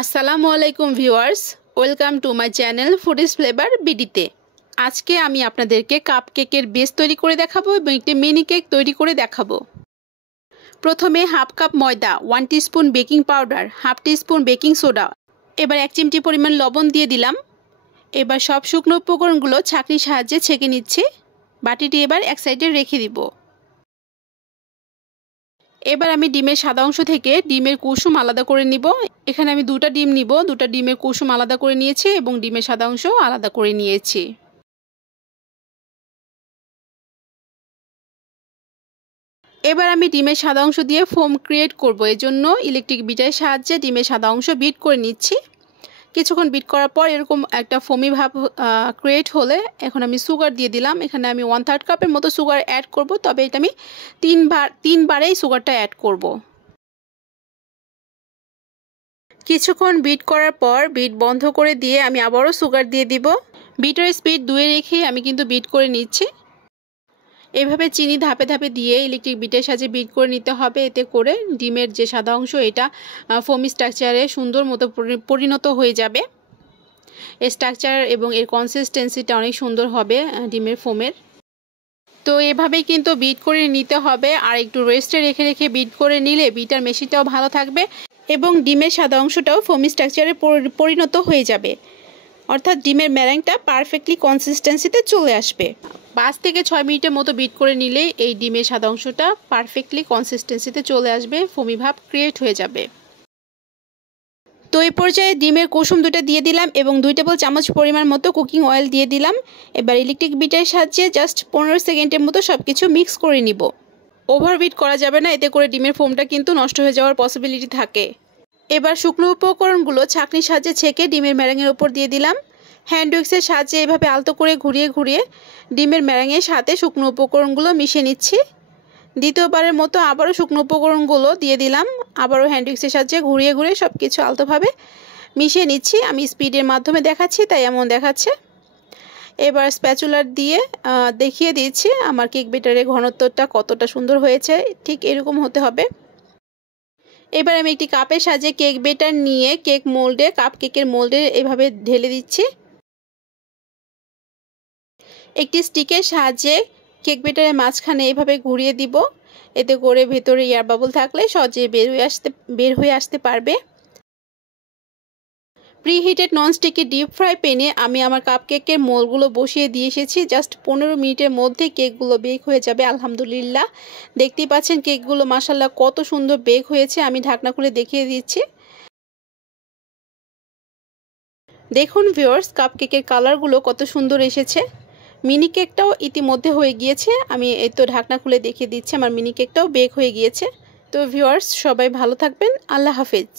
আসসালামু আলাইকুম viewers, welcome to my channel Foodies Flavour বিডিতে। আজকে আমি আপনাদেরকে কাপ কেকের বেস তৈরি করে দেখাবো এবং একটি মিনি কেক তৈরি করে দেখাবো। প্রথমে হাফ কাপ ময়দা, 1 teaspoon baking powder, half teaspoon baking soda, এবার 1 চিমটি পরিমাণ লবণ দিয়ে দিলাম। এবার সব শুকনো উপকরণগুলো ছাঁকনির সাহায্যে ছেঁকে নিচ্ছি। বাটিটি এবার এক সাইডে রেখে দিব। এবার আমি ডিমের সাদা অংশ থেকে ডিমের কুসুম আলাদা করে নিব। এখানে আমি দুটো ডিম নিব, দুটো ডিমের কুসুম আলাদা করে নিয়েছি এবং ডিমের সাদা অংশ আলাদা করে নিয়েছি। এবার আমি ডিমের সাদা অংশ দিয়ে ফোম ক্রিয়েট করব। এজন্য ইলেকট্রিক বিটারের সাহায্যে ডিমের সাদা অংশ বিট করে নিচ্ছি। কিছুক্ষণ বিট করার পর এরকম একটা ফোমি ভাব ক্রিয়েট হলে এখন আমি সুগার দিয়ে দিলাম। এখানে আমি 1/3 কাপের মতো সুগার অ্যাড করব, তবে এটা আমি তিনবারেই সুগারটা অ্যাড করব। কিছুক্ষণ বিট করার পর বিট বন্ধ করে দিয়ে আমি আবারও সুগার দিয়ে দিব। বিটের স্পিড 2 রেখে আমি কিন্তু বিট করে নিচ্ছি। এভাবে চিনি ধাপে ধাপে দিয়ে ইলেকট্রিক বিটের সাহায্যে বিট করে নিতে হবে। এতে করে ডিমের যে সাদা অংশ এটা ফোমি স্ট্রাকচারে সুন্দর মতো পরিণত হয়ে যাবে। এর স্ট্রাকচার এবং এর কনসিস্টেন্সিটা অনেক সুন্দর হবে ডিমের ফোমের। তো এভাবেই কিন্তু বিট করে নিতে হবে, আর একটু রেস্টে রেখে রেখে বিট করে নিলে বিটার মেশিনটাও ভালো থাকবে এবং ডিমের সাদা অংশটাও ফোমি স্ট্রাকচারে পরিণত হয়ে যাবে। অর্থাৎ ডিমের ম্যারাংটা পারফেক্টলি কনসিস্টেন্সিতে চলে আসবে। 5 থেকে 6 মিনিটের মতো বিট করে নিলে এই ডিমের সাদা অংশটা পারফেক্টলি কনসিস্টেন্সিতে চলে আসবে, ফোমি ভাব ক্রিয়েট হয়ে যাবে। তো এই পর্যায়ে ডিমের কুসুম 2টা দিয়ে দিলাম এবং 2 টেবিল চামচ পরিমাণ মতো কুকিং অয়েল দিয়ে দিলাম। এবার ইলেকট্রিক বিটারের সাহায্যে জাস্ট 15 সেকেন্ডের মতো সব কিছু মিক্স করে নিব। ওভারবিট করা যাবে না, এতে করে ডিমের ফোমটা কিন্তু নষ্ট হয়ে যাওয়ার পসিবিলিটি থাকে। এবার শুকনো উপকরণগুলো ছাঁকনির সাহায্যে ছেঁকে ডিমের ম্যারাঙের উপর দিয়ে দিলাম। হ্যান্ড উইক্সের সাহায্যে এভাবে আলতো করে ঘুরিয়ে ঘুরিয়ে ডিমের ম্যারাঙের সাথে শুকনো উপকরণগুলো মিশিয়ে নিচ্ছি। দ্বিতীয়বারের মতো আবারও শুকনো উপকরণগুলো দিয়ে দিলাম। আবারও হ্যান্ড উইক্সের সাহায্যে ঘুরিয়ে ঘুরিয়ে সব কিছু আলতোভাবে মিশিয়ে নিচ্ছি। আমি স্পিডের মাধ্যমে দেখাচ্ছি, তাই এমন দেখাচ্ছে। এবার স্প্যাচুলার দিয়ে দেখিয়ে দিচ্ছি আমার কেক ব্যাটারের ঘনত্বটা কতটা সুন্দর হয়েছে। ঠিক এরকম হতে হবে। এবার আমি একটি কাপের সাহায্যে কেক ব্যাটার নিয়ে কেক মোল্ডে, কাপ কেকের মোল্ডে এভাবে ঢেলে দিচ্ছি। একটি স্টিকের সাহায্যে কেক ব্যাটারের মাঝখানে এভাবে ঘুরিয়ে দিব। এতে করে ভেতরে এয়ার বাবল থাকলে সহজে বের হয়ে আসতে পারবে। প্রিহিটেড ননস্টিকি ডিপ ফ্রাই প্যানে আমি আমার কাপ কেকের মোলগুলো বসিয়ে দিয়ে এসেছি। জাস্ট 15 মিনিটের মধ্যে কেকগুলো বেক হয়ে যাবে আলহামদুলিল্লাহ। দেখতেই পাচ্ছেন কেকগুলো মাশাআল্লাহ কত সুন্দর বেক হয়েছে। আমি ঢাকনা খুলে দেখিয়ে দিচ্ছি। দেখুন ভিউয়ার্স, কাপ কেকের কালারগুলো কত সুন্দর এসেছে। মিনি কেকটাও ইতিমধ্যে হয়ে গিয়েছে। আমি এই তো ঢাকনা খুলে দেখিয়ে দিচ্ছি আমার মিনি কেকটাও বেক হয়ে গিয়েছে। তো ভিউয়ার্স, সবাই ভালো থাকবেন। আল্লাহ হাফেজ।